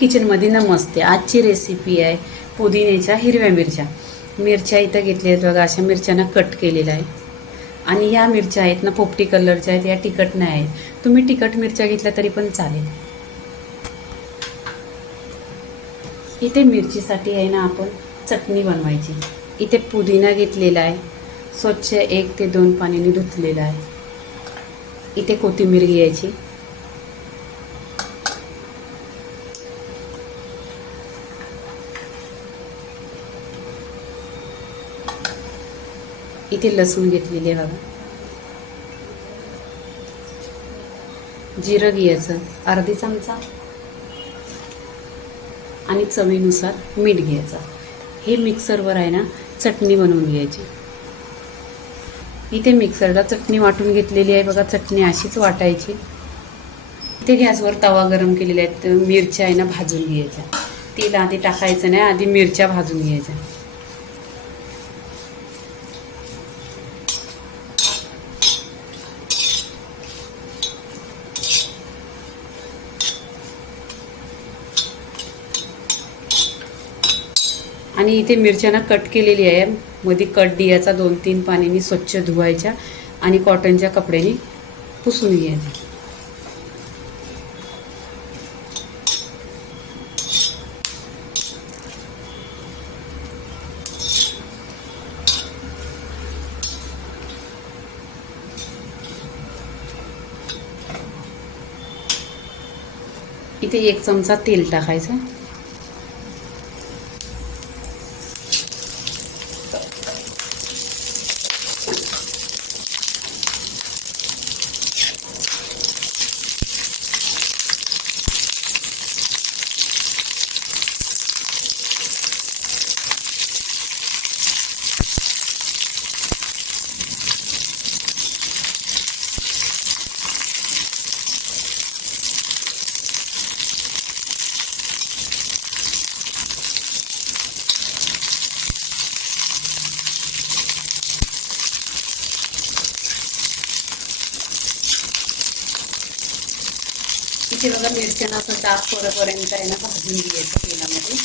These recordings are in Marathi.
किचनमध्ये नमस्ते. आजची रेसिपी आहे पुदिन्याच्या हिरव्या मिरच्या. मिरच्या इथं घेतल्या आहेत बघा अशा मिरच्यांना कट केलेल्या आहे. आणि या मिरच्या आहेत ना पोपटी कलरच्या आहेत या तिखट नाही आहेत. तुम्ही तिखट मिरच्या घेतल्या तरी पण चालेल. इथे मिरचीसाठी आहे ना आपण चटणी बनवायची. इथे पुदिना घेतलेला आहे. स्वच्छ एक ते दोन पाण्याने धुतलेला आहे. इथे कोथिंबीर घ्यायची. इथे लसूण घेतलेली आहे बघा. जिरं घ्यायचं अर्धी चमचा. आणि चवीनुसार मीठ घ्यायचं. हे मिक्सरवर आहे ना चटणी बनवून घ्यायची. इथे मिक्सरला चटणी वाटून घेतलेली आहे बघा चटणी अशीच वाटायची. इथे गॅसवर तवा गरम केलेला आहे तर मिरच्या आहे ना भाजून घ्यायच्या. तेल आधी टाकायचं नाही आधी मिरच्या भाजून घ्यायच्या. आणि इथे मिरच्यांना कट केलेली आहे. मध्ये कट दियाचा दोन तीन पाण्याने स्वच्छ धुवायच्या आणि कॉटनच्या कपड्याने पुसून घ्यायचे. इथे एक चमचा तेल टाकायचं. इथे बघा मिरच्यांना असं डाग पोरेपर्यंत आहे ना भाजून घ्यायचं तेलामध्ये.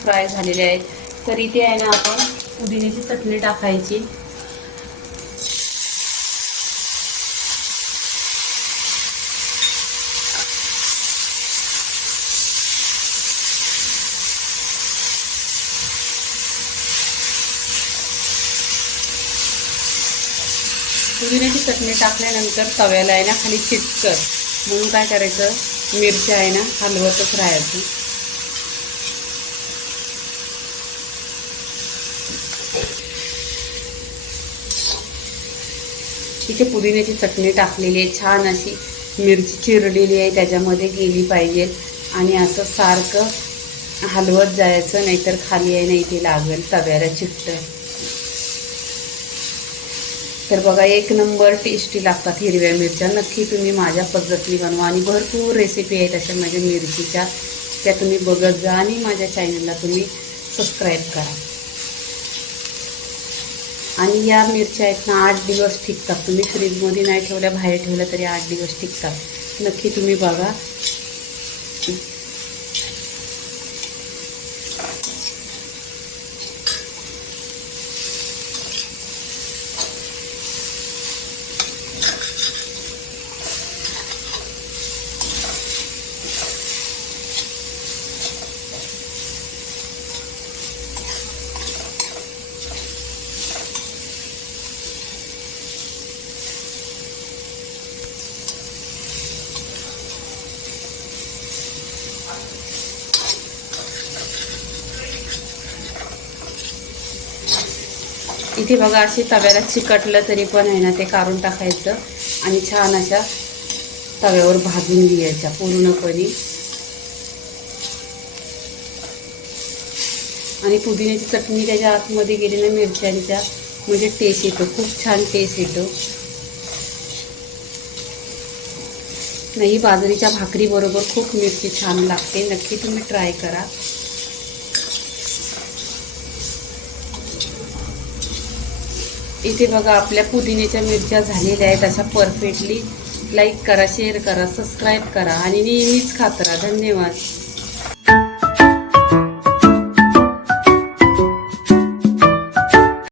फ्राय झालेले आहेत. तर इथे आहे ना आपण पुदिन्याची चटणी टाकायची. पुदिन्याची चटणी टाकल्यानंतर तव्याला आहे ना खाली चिटकर म्हणून काय करायचं? मिरच्या आहे ना हलवतच राहायचं. इथे पुदिन्याची चटणी टाकलेली आहे. छान अशी मिरची चिरलेली आहे. त्याच्यामध्ये गेली पाहिजे. आणि असं सारखं हलवत जायचं नाहीतर खाली आहे ना इथे लागेल तव्याला चिकटं तर बघा एक नंबर टेस्टी लागतात हिरव्या मिरच्या. नक्की तुम्ही माझ्या पद्धतीने बनवा आणि भरपूर रेसिपी आहेत अशा माझ्या मिरचीच्या. त्या तुम्ही बघत जा आणि माझ्या चॅनलला तुम्ही सबस्क्राईब करा. आणि या मिरच्या आहेत ना आठ दिवस टिकतात. तुम्ही फ्रीजमध्ये नाही ठेवल्या बाहेर ठेवल्या तरी आठ दिवस टिकतात. नक्की तुम्ही बघा. इथे बघा अशी तव्याला चिकटलं तरी पण आहे ना ते काढून टाकायचं. आणि छान अशा तव्यावर भाजून घ्यायच्या पूर्णपणे. आणि पुदिन्याची चटणी त्याच्या आतमध्ये गेलेल्या मिरच्यांच्या म्हणजे टेस्ट येतो. खूप छान टेस्ट येतो. नाही बाजरीच्या भाकरीबरोबर खूप मिरची छान लागते. नक्की तुम्ही ट्राय करा. इथे बघा आपल्या पुदिन्याच्या मिरच्या झालेल्या आहेत. अशा परफेक्टली लाईक करा शेअर करा सबस्क्राईब करा. आणि नेहमीच खात राहा. धन्यवाद.